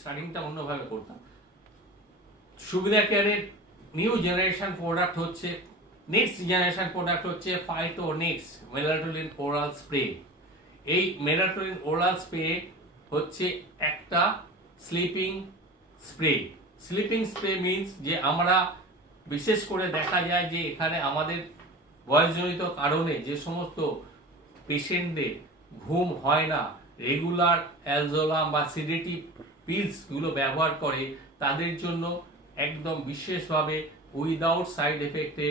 স্টার্টিংটা অন্যভাবে করতাম। সুবিধা কেয়ারের নিউ জেনারেশন প্রোডাক্ট হচ্ছে, নেক্সট জেনারেশন প্রোডাক্ট হচ্ছে ফাইটোনেক্স মেলাটোনিন ওরাল স্প্রে। এই মেলাটোনিন ওরাল স্প্রে হচ্ছে একটা sleeping spray. Sleeping spray means যে আমরা বিশেষ করে দেখা যায় যে এখানে আমাদের বয়সজনিত কারণে যে সমস্ত পেশেন্টদের ঘুম হয় না, রেগুলার অ্যালজোলাম বা সিডেটিভ পিলসগুলো ব্যবহার করে, তাদের জন্য একদম বিশেষভাবে উইদাউট সাইড এফেক্টে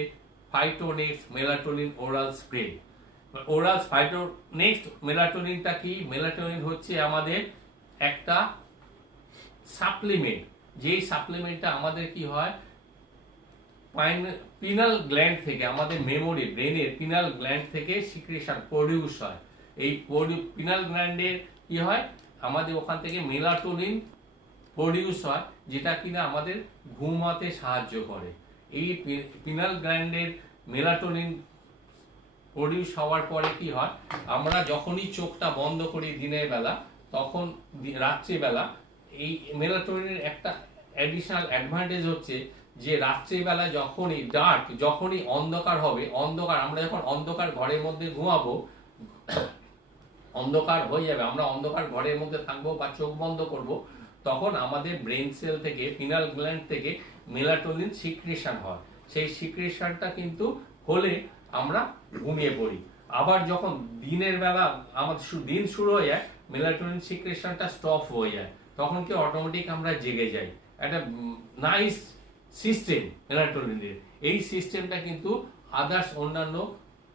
Phytonex melatonin oral spray. Oral Phytonex মেলাটোনিনটা কি? মেলাটোনিন হচ্ছে আমাদের একটা সাপ্লিমেন্ট, যেই সাপ্লিমেন্টটা আমাদের কি হয়, পিনাল গ্ল্যান্ড থেকে, আমাদের মেমোরি ব্রেনের পিনাল গ্ল্যান্ড থেকে সিক্রেশন প্রডিউস হয়। এই পিনাল গ্ল্যান্ডের কি হয়, আমাদের ওখান থেকে মেলাটোনিন প্রডিউস হয়, যেটা কিনা আমাদের ঘুমাতে সাহায্য করে। এই পিনাল গ্ল্যান্ডের মেলাটোনিন প্রডিউস হওয়ার পরে কি হয়, আমরা যখনই চোখটা বন্ধ করি দিনের বেলা, তখন রাত্রিবেলা এই মেলাটোনিনের একটা অ্যাডিশনাল অ্যাডভান্টেজ হচ্ছে যে রাত্রিবেলা যখনই ডার্ক, যখনই অন্ধকার হবে, আমরা যখন অন্ধকার ঘরের মধ্যে ঘুমাবো, অন্ধকার হয়ে যাবে, আমরা অন্ধকার ঘরের মধ্যে থাকবো বা চোখ বন্ধ করব, তখন আমাদের ব্রেন সেল থেকে, পিনাল গ্ল্যান্ড থেকে মেলাটোনিন সিক্রেশন হয়। সেই সিক্রেশনটা কিন্তু হলে আমরা ঘুমিয়ে পড়ি। আবার যখন দিনের বেলা আমাদের দিন শুরু হয়ে যায়, মেলাটোনিন সিক্রেশনটা স্টপ হয়ে যায়, তখন কি অটোমেটিক আমরা জেগে যাই। একটা নাইস সিস্টেম মেলাটোনিনের। এই সিস্টেমটা কিন্তু আদার্স অন্যান্য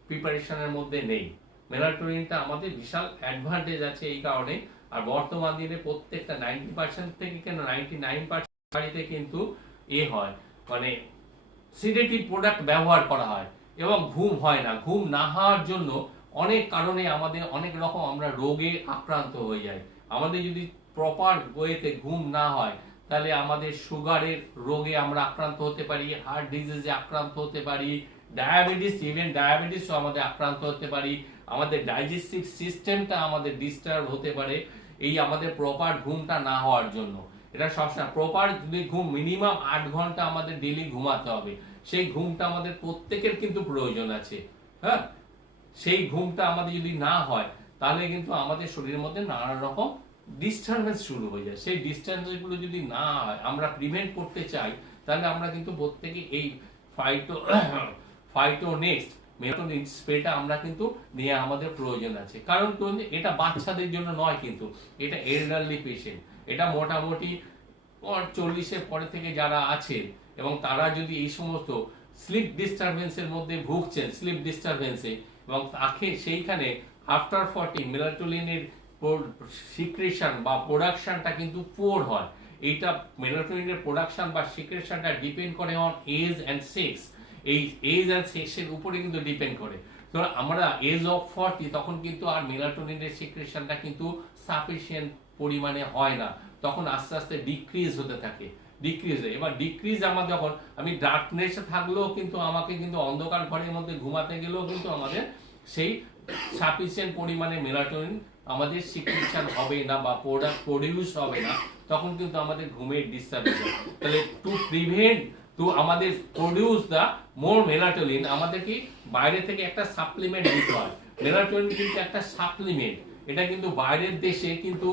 প্রিপারেশনের মধ্যে নেই। মেলাটোনিনটা আমাদের বিশাল অ্যাডভান্টেজ আছে এই কারণে। আর বর্তমান দিনে প্রত্যেকটা 90% থেকে কেন 99% বাড়িতে কিন্তু হয়, মানে সিডেটিভ প্রোডাক্ট ব্যবহার করা হয় এবং ঘুম হয় না। ঘুম না হওয়ার জন্য অনেক কারণে আমাদের অনেক রকম আমরা রোগে আক্রান্ত হয়ে যাই। আমাদের যদি প্রপার ওয়েতে ঘুম না হয়, তাহলে আমাদের সুগারের রোগে আমরা আক্রান্ত হতে পারি, হার্ট ডিজিজে আক্রান্ত হতে পারি, ডায়াবেটিস, ইভেন ডায়াবেটিসও আমাদের আক্রান্ত হতে পারি, আমাদের ডাইজেস্টিভ সিস্টেমটা আমাদের ডিস্টার্ব হতে পারে এই আমাদের প্রপার ঘুমটা না হওয়ার জন্য। এটা সবসময় প্রপার যদি ঘুম মিনিমাম 8 ঘন্টা আমাদের ডেইলি ঘুমাতে হবে। সেই ঘুমটা আমাদের প্রত্যেকের কিন্তু প্রয়োজন আছে। হ্যাঁ, সেই ঘুমটা আমাদের যদি না হয়, তাহলে কিন্তু আমাদের শরীরের মধ্যে নানা রকম ডিস্টারবেন্স শুরু হয়ে যায়। সেই ডিস্টারবেন্সগুলো যদি না হয়, আমরা প্রিভেন্ট করতে চাই, তাহলে আমরা কিন্তু প্রত্যেকে এই ফাইটোনেক্স মেলাটোনিন স্প্রেটা আমরা কিন্তু নিয়ে আমাদের প্রয়োজন আছে। কারণ এটা বাচ্চাদের জন্য নয়, কিন্তু এটা এল্ডারলি পেশেন্ট, এটা মোটামুটি 40-এর পরে থেকে যারা আছে এবং তারা যদি এই সমস্ত স্লিপ ডিস্টারবেন্সের মধ্যে ভুগছেন, স্লিপ ডিস্টারবেন্সে, এবং তাকে সেইখানে আফটার 40 মেলাটোনিনের সিক্রেশন বা প্রোডাকশনটা কিন্তু পোর হয়। এইটা মেলাটোনিনের প্রোডাকশন বা সিক্রেশনটা ডিপেন্ড করে অন এজ অ্যান্ড সেক্স। এই এজ অ্যান্ড সেক্সের উপরে কিন্তু ডিপেন্ড করে। তো আমরা এজ অফ 40 তখন কিন্তু আর মেলাটোনিনের সিক্রেশনটা কিন্তু সাফিসিয়েন্ট পরিমাণে হয় না, তখন আস্তে আস্তে ডিক্রিজ হতে থাকে, ডিক্রিজ হয়। এবার ডিক্রিজ আমার যখন, আমি ডার্কনেসে থাকলেও কিন্তু আমাকে কিন্তু অন্ধকার ঘরের মধ্যে ঘুমাতে গেলেও কিন্তু আমাদের সেই সাফিসিয়েন্ট পরিমাণে মেলাটোনিন আমাদের সিক্রেশন হবে না বা প্রডিউস হবে না, তখন কিন্তু আমাদের ঘুমের ডিস্টার্বেন্স হয়। তাহলে টু প্রিভেন্ট টু আমাদের প্রডিউস দ্য মোর মেলাটোনিন, আমাদের কি বাইরে থেকে একটা সাপ্লিমেন্ট দিতে হয়। মেলাটোনিন কিন্তু একটা সাপ্লিমেন্ট, এটা কিন্তু বাইরের দেশে কিন্তু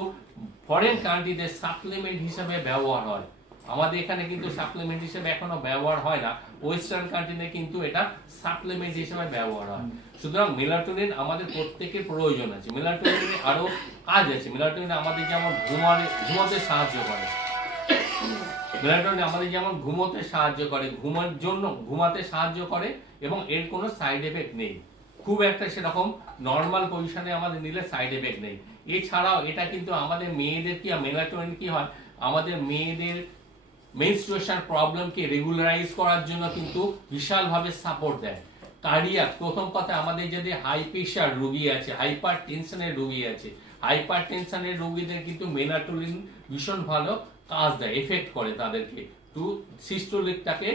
ফরেন কান্ট্রিতে সাপ্লিমেন্ট হিসেবে ব্যবহার হয়। আমাদের এখানে কিন্তু সাপ্লিমেন্ট হিসেবে এখনো ব্যবহার হয় না, ওয়েস্টার্ন কান্ট্রিতে কিন্তু এটা সাপ্লিমেন্ট হিসেবে ব্যবহার হয়। সুতরাং মেলাটোনিন আমাদের প্রত্যেকের প্রয়োজন আছে। মেলাটোনিনের আরো কাজ আছে। মেলাটোনিন আমাদের যেমন ঘুমাতে সাহায্য করে, মেলাটোনিন আমাদের যেমন ঘুমাতে সাহায্য করে এবং এর কোনো সাইড এফেক্ট নেই। খুব একটা সেরকম নর্মাল পজিশনে আমাদের নিলে সাইড এফেক্ট নেই। এছাড়াও এটা কিন্তু আমাদের মেয়েদের কি মেলাটোনিন কি হয়, আমাদের মেয়েদের মেনস্ট্রুয়েশন প্রবলেমকে রেগুলারাইজ করার জন্য কিন্তু বিশালভাবে সাপোর্ট দেয়। কার্ডিয়াক, প্রথম কথা আমাদের যদি হাই প্রেশার রোগী আছে, হাইপার টেনশনের রোগী আছে, হাইপার টেনশনের রোগীদের কিন্তু মেলাটোনিন ভীষণ ভালো কাজ দেয়, এফেক্ট করে তাদেরকে, টু সিস্টোলিকটাকে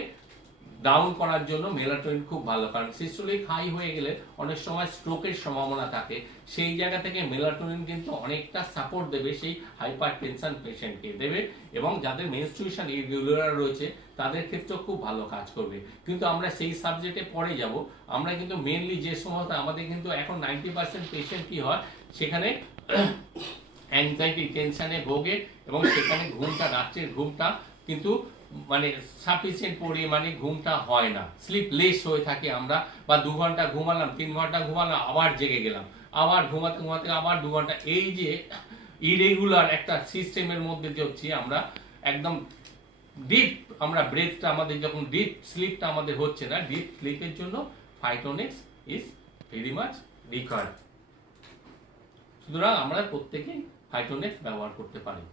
ডাউন করার জন্য মেলাটোনিন খুব ভালো, কারণ সিস্টোলিক হাই হয়ে গেলে অনেক সময় স্ট্রোকের সম্ভাবনা থাকে, সেই জায়গা থেকে মেলাটোনিন কিন্তু অনেকটা সাপোর্ট দেবে সেই হাইপার টেনশন পেশেন্টকে দেবে, এবং যাদের মেনস্ট্রুয়েশন ইরেগুলার রয়েছে তাদের ক্ষেত্রেও খুব ভালো কাজ করবে। কিন্তু আমরা সেই সাবজেক্টে পরে যাব। আমরা কিন্তু মেনলি যে সমস্ত আমাদের কিন্তু এখন 90% পেশেন্ট কি হয়, সেখানে অ্যাংজাইটি টেনশনে ভোগে, এবং সেখানে ঘুমটা, রাত্রের ঘুমটা কিন্তু মানে সাফিসিয়েন্ট পরিমাণে ঘুমটা হয় না, স্লিপলেস হয়ে থাকি আমরা, বা 2 ঘন্টা ঘুমালাম, 3 ঘন্টা ঘুমালাম, আবার জেগে গেলাম, আবার ঘুমাতে ঘুমাতে আবার 2 ঘন্টা, এই যে ইরেগুলার একটা সিস্টেমের মধ্যে যাচ্ছি আমরা, একদম ডিপ আমরা ব্রেথটা আমাদের যখন ডিপ স্লিপটা আমাদের হচ্ছে না, ডিপ স্লিপের জন্য ফাইটোনেক্স ইজ ভেরি মাচ রিকোয়ার্ড। সুতরাং আমরা প্রত্যেকেই ফাইটোনেক্স ব্যবহার করতে পারি।